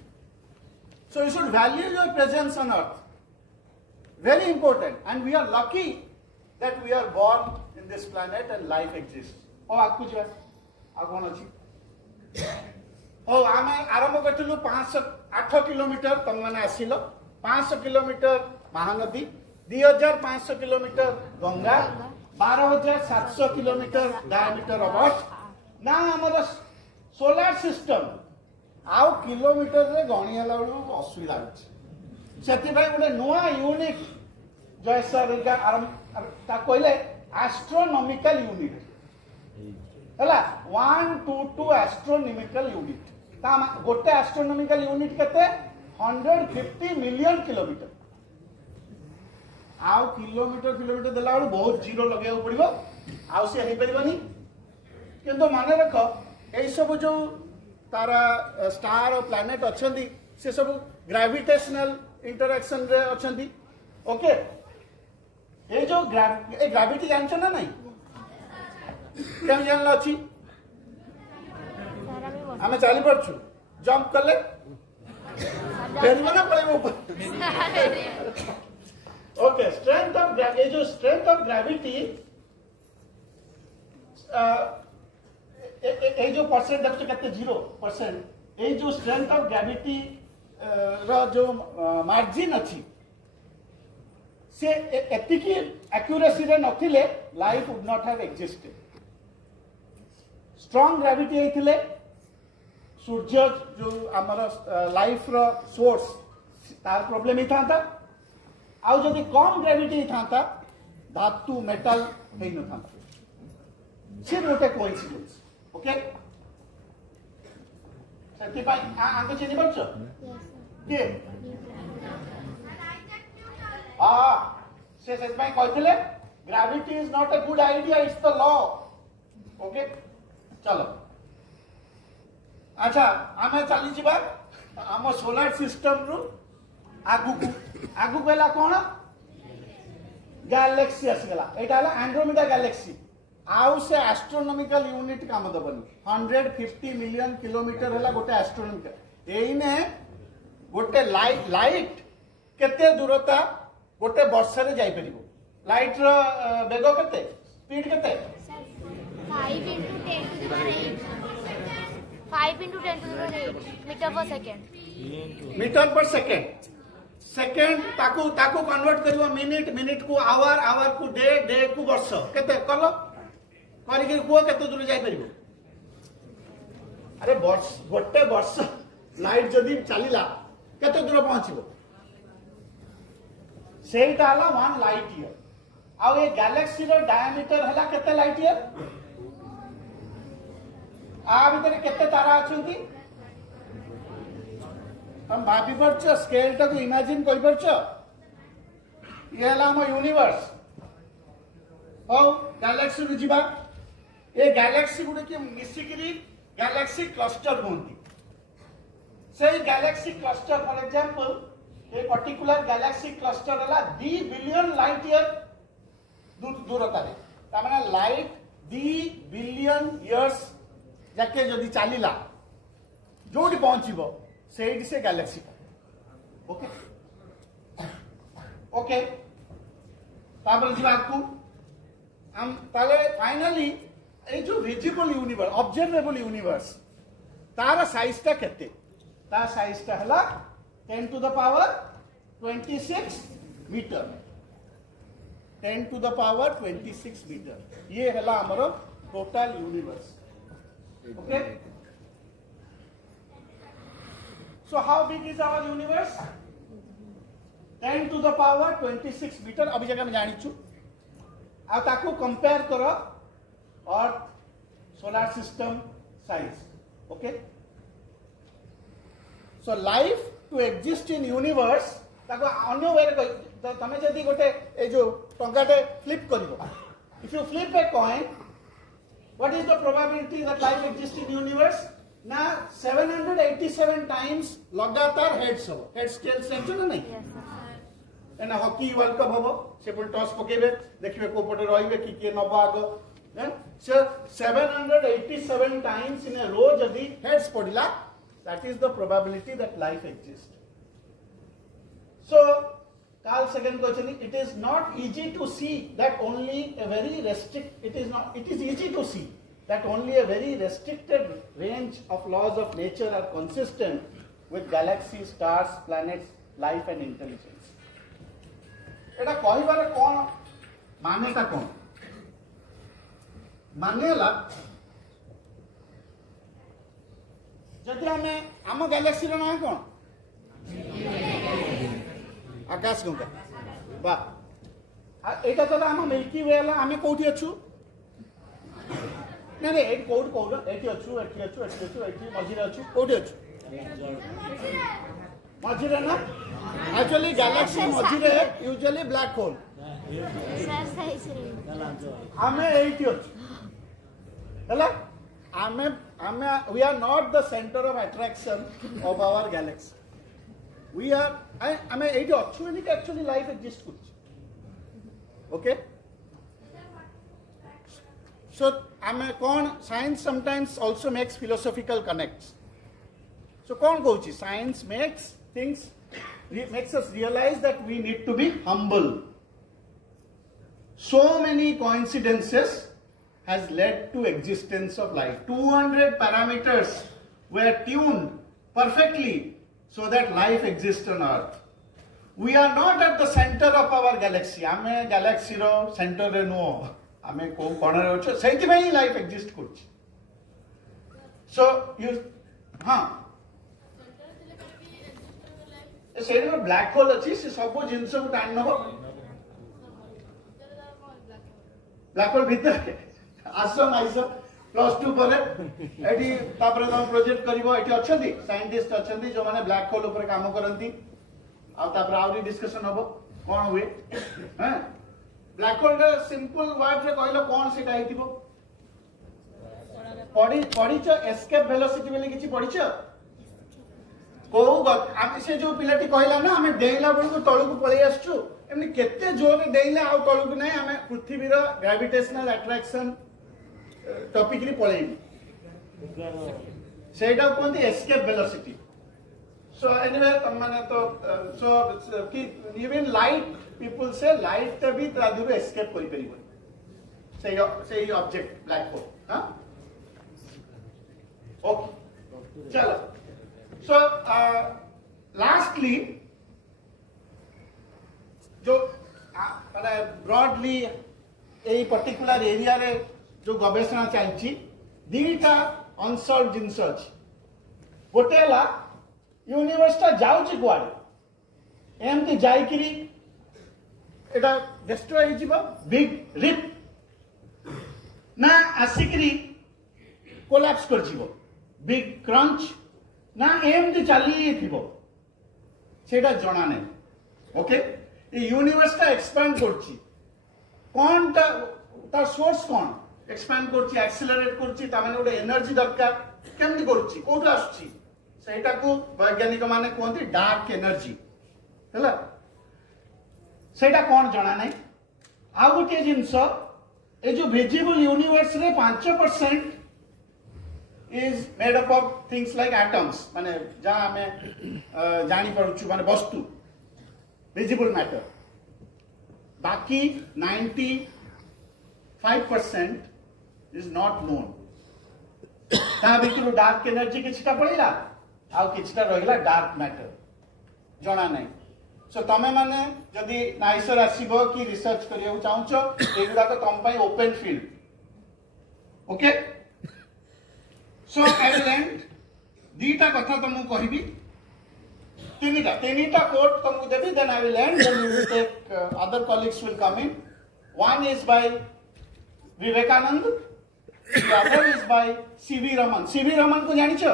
so you should value your presence on earth very important and we are lucky that we are born in this planet and life exists ओ आकु जे आ कोन अछि ओ आमे आरंभ करथिलु 508 किलोमीटर तुम माने आसिलो 500 kilometre Mahanadi 2500 kilometre Ganga 12700 kilometre diameter of earth ना हमर solar system आउ kilometre रे गणी हला बडू असुविधा अछि सेति भाई गोटे नुआ यूनिट जय सर का आरंभ ता कहले एस्ट्रोनॉमिकल यूनिट हला 122 एस्ट्रोनॉमिकल यूनिट ता गोटे एस्ट्रोनॉमिकल यूनिट केते 150 मिलियन किलोमीटर आउ किलोमीटर देला बडू बहुत जीरो लगे पड़िबो आउ से हे परिबनी किंतु माने रखो ए सब जो तारा स्टार और प्लैनेट अच्छी से सब ग्रेविटेशनल इंटरेक्शन रे अच्छी ओके ये जो ग्रेविटी जानछ ना नहीं केम जानला अछि हमें चली पड़छु जंप करले फेरबो ना पड़े ऊपर ओके स्ट्रेंथ ऑफ ये जो स्ट्रेंथ ऑफ ग्रेविटी ए जो परसेंट देखो कहते 0% ए जो स्ट्रेंथ ऑफ ग्रेविटी रो जो मार्जिन अछि से एतिकी एक्यूरेसी रे नथिले life would not have existed strong gravity हेतिले सूर्य जो हमर लाइफ रो सोर्स तार प्रॉब्लम ही था आउ जदि कम ग्रेविटी था धातु मेटल हे न था से गोटे कोइंसिडेंस ओके सेति पाई आंको चिनि परछो के से सेति पाई कहथिले gravity is not a good idea it's the law okay चलो अच्छा आमे चली जिबा हम सोलर सिस्टम रु आगु बेला कोन गैलेक्सी आसीगला एटा हला एंड्रोमेडा गैलेक्सी आउ से एस्ट्रोनॉमिकल यूनिट काम दबनी 150 मिलियन किलोमीटर हला गोटे एस्ट्रोनॉमिकल एइने गोटे लाइट केते दूरता गोटे वर्ष रे जाई परिबो लाइट रो वेग केते स्पीड केते 5 into 10 to the 8 मीटर पर सेकंड ताकू कन्वर्ट करिवो मिनिट को आवर को डे को वर्ष केते कलो करिके कुओ केते दूर जाई परिबो अरे गोटे वर्ष लाइट जदि चलिला केते दूर पहुंचबो सेटा हला 1 लाइट ईयर आ ए गैलेक्सी रो डायमीटर हला केते लाइट ईयर आ भीतर केते तारा अछंती हम भाभी परछ स्केल टा को इमेजिन करि परछ ये हला हम यूनिवर्स हो गैलेक्सी रु जीवा ये गैलेक्सी गुडे के मिसिकरी गैलेक्सी क्लस्टर होंती से गैलेक्सी क्लस्टर फॉर एग्जांपल ये पर्टिकुलर गैलेक्सी क्लस्टर हला 2 बिलियन लाइट ईयर दूरता रे ता माने लाइट 2 बिलियन इयर्स जाके जदी चलीला जोडी पहुंचीबो सेठी से गैलेक्सी ओके ओके तापर जी बात को हम ताले फाइनली ए जो विजिबल यूनिवर्स ऑब्जर्वेबल यूनिवर्स तार साइज ता केते ता साइज ता हला 10 to the power 26 metre 10 to the power 26 metre ये हला हमरो total universe okay so how big is our universe 10 to the power 26 metre अभी जगह में जानी छु आ ताको कंपेयर करो और solar system size okay so life to exist in universe ताको अन्य वे रे तमे जदी गोटे ए जो टंकाटे फ्लिप करिवो if you flip a coin what is the probability that life exist in universe ना 787 टाइम्स लगातार हेड्स हो हेड स्केल सेंस ना नहीं एना हॉकी वर्ल्ड कप होबो से पुल टॉस पकेबे देखिबे को पटे रहिबे की नबा आगो सो 787 टाइम्स इन अ रो जदी heads पडिला that is the probability that life exists so Carl Sagan question it is not easy to see that only a very it is easy to see that only a very restricted range of laws of nature are consistent with galaxies stars planets life and intelligence एटा कहिबार कोन मानेटा कोन मानेला जदि हमें आम Galaxy रो ना कोन आकाश गंगा बा एटा तो हम milky वे ला हमें कोठी अछु नहीं नहीं एट कोड कोड एटी अछु एटी मझिरे अछु कोठी अछु मझिरे ना एक्चुअली गैलेक्सी मझिरे यूजुअली ब्लैक होल हमें एटी अछु हला we are not the center of attraction of our galaxy. We are, I mean, actually life exists. Okay? So, science sometimes also makes philosophical connects. So, science makes makes us realize that we need to be humble. So many coincidences has led to existence of life. 200 parameters were tuned perfectly so that life exists on Earth. We are not at the center of our galaxy. Ame galaxy ro center re no. Ame ko corner re ocho. Seiti mai life exist kurchi. So you, सेठी में black hole अच्छी से सब जिनस को time नबो black hole भीतर आसम आइसम +2 पर eighty तापर हम project करिवो eighty अछंती scientist अछंती जो माने ब्लैक होल ऊपर काम करंती आ तापर आउरी डिस्कशन हबो कोन हुए हैं ब्लैक होल रे सिंपल वर्ड रे कहलो कोन सेटा हेतिबो पढिछ एस्केप वेलोसिटी बेले किछि पढिछ को आमे से जो पिलाटी कहला ना हमें डेइला बळ को तळु को पळै आछछु एमनी केते जोर डेइला आ तळु को नै हमें पृथ्वी रो ग्रेविटेशनल अट्रैक्शन टॉपिक री पळै सेटा कोनती एस्केप वेलोसिटी सो एनीवे तम माने तो सो कि इवन लाइट पीपल से लाइट त भी तादुर एस्केप करि परिबो से ऑब्जेक्ट ब्लैक होल हां ओके चलो so lastly जो माने ब्रॉडली ए पर्टिकुलर एरिया रे जो गवेषणा चलछि दीटा अनसॉल्व जिंस अछि गोटेला यूनिवर्स ता जाउछि कुआडे एमती जाइकिरी एटा डिस्ट्रॉय हि जिवो बिग रिप ना आसिकिरी कोलैप्स कर जिवो बिग क्रंच ना एमती चली थिबो सेटा जणा नै ओके ये यूनिवर्स टा एक्सपैंड करछि कोन ता सोर्स कोन एक्सपैंड करछि एक्सेलरेट करछि ता माने ओटे एनर्जी दरकार केमनी करछि कोठु आछछि सेटा को वैज्ञानिक माने कहते डार्क एनर्जी हैला सेटा कोन जाना नै आ गोटे जिंस ए जो विजिबल यूनिवर्स रे 5% is made up of things like atoms माने जहाँ हमें जानी पड़ुछु माने वस्तु visible matter बाकी 95% is not known ता भितर डार्क एनर्जी किछटा पड़िला आ किछटा रहिला डार्क मैटर जणा नै सो तमे माने जदी नाइसर आसीबो कि रिसर्च करियो चाहूचो एगुडा को तम पई open field okay so I will end दीटा कथा तुमको कहबी तीनिटा कोट तुमको देबी then I will end then we will take other colleagues will come in one is by Vivekananda the other is by C V Raman को जानि छ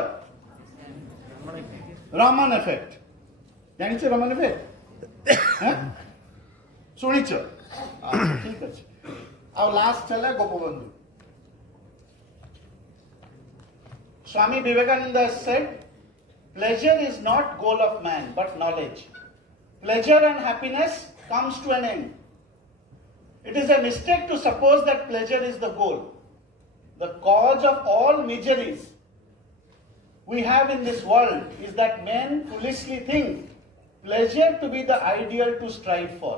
रमन इफेक्ट जानि छ रमन इफेक्ट हैं सुनि छ ठीक अछि अब लास्ट चला Gopabandhu Swami Vivekananda said, pleasure is not goal of man, but knowledge. Pleasure and happiness comes to an end. It is a mistake to suppose that pleasure is the goal. The cause of all miseries we have in this world is that men foolishly think pleasure to be the ideal to strive for.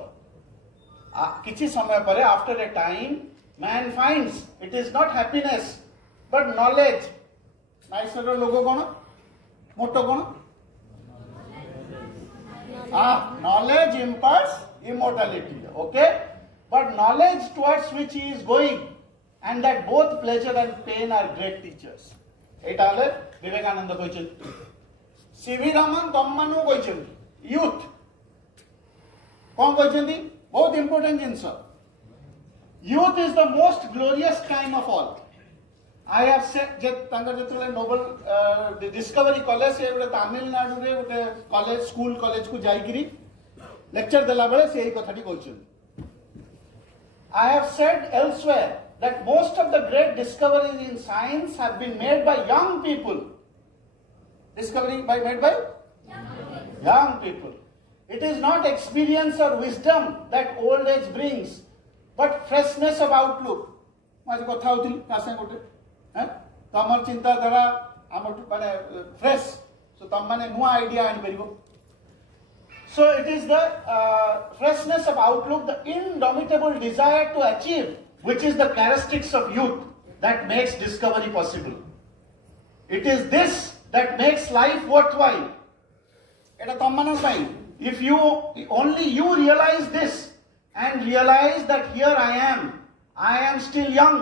Kichi samay pare, after a time, man finds it is not happiness, but knowledge. NISER logo कोन motto कोन knowledge impulse immortality okay but knowledge towards which he is going and that both pleasure and pain are great teachers एटा ले Vivekananda कहछन CV Raman तम मानु कहछन youth कोन कहछन बहुत important jeans youth is the most glorious time of all I have said that Nobel discovery college से तमिलनाडु रे गोटे college school college को जाइकिरी lecture देला बेले से एही कथाटी कहछन I have said elsewhere that most of the great discoveries in science have been made by young people. Made by young people. It is not experience or wisdom that old age brings, but freshness of outlook. माजे कथा होतिल कासे गोटे तमर चिंताधारा माने fresh so तम माने नुआ idea आनि परिबो so it is the freshness of outlook the indomitable desire to achieve which is the characteristics of youth that makes discovery possible. It is this that makes life worthwhile. Eta तम माने पाई if you only you realize this and realize that here I am still young.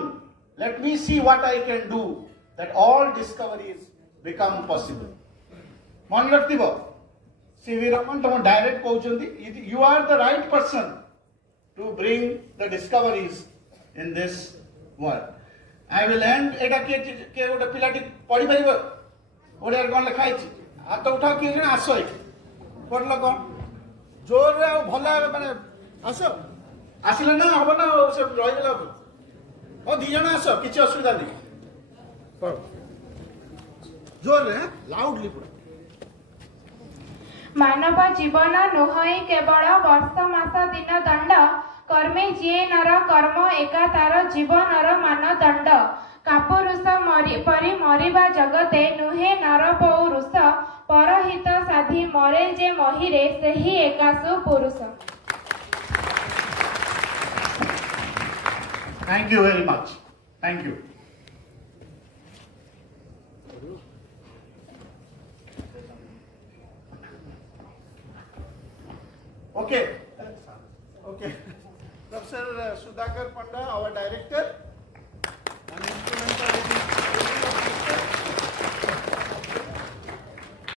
Let me see what I can do that all discoveries become possible. मन रखिबो CV Raman तुम direct कहउचंदी you are the right person to bring the discoveries in this world. I will end एटा के ओटा पिलाटी पढि परिबो ओडे कोन लिखा अछि हाथ उठा के जण आसो पढलो कोन जोर रे भला माने आसो आसिले ना हबो ना से रहि गेला ओ दी जण आसो किछ असुविधा नै जोर रे लाउडली पढ मानव जीवन नुहई केवल वर्ष मास दिन दंड कर्मे जिए नर कर्म एका तार जीवनर मानदंड कापुरुष परि मरिबा जगते नुहे नर पौरुष परहित साधी मरे जे महिरे सेही एकासु पुरुष. Thank you very much. Thank you. Okay. Okay. Professor Sudhakar Panda, our director.